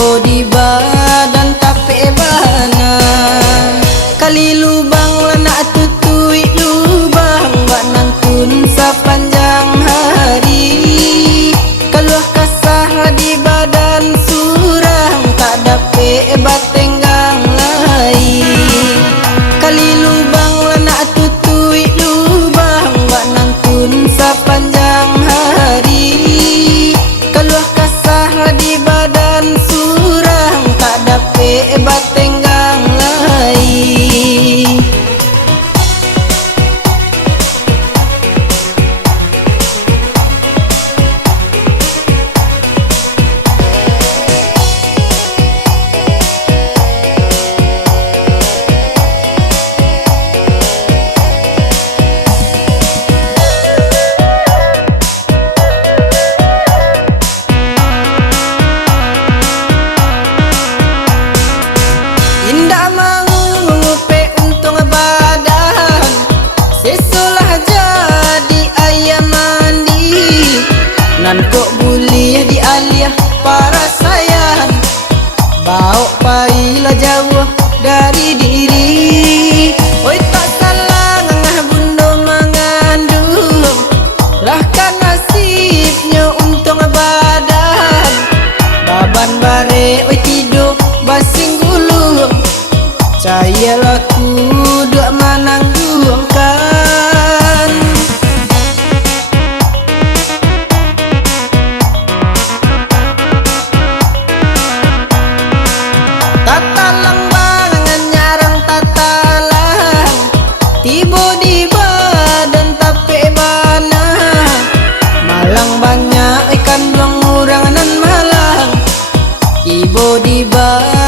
Tibo di badan tapi bana kali lubang lana tutui lubang buat nantun sepanjang hari. Keluar kasah di badan surang tak dapat batenggang lain. Kali lubang lana tutui lubang buat nantun sepanjang hari. Keluar kasah di badan surang tak dapat batenggang lain. Indah mengupe untung badan sesulah jadi ayam mandi. Nan kok buliah di aliah para sayang bau pailah jauh dari diri. Oi tak salah ngah bundo mengandung lah kan nasibnya untung badan. Baban bare oi tidur basing gulung cayalah kudu menanggungkan. Tatalang bangan nyarang tatalang tibo di badan tapi bana. Malang banyak ikan buang urang nan malang tibo di badan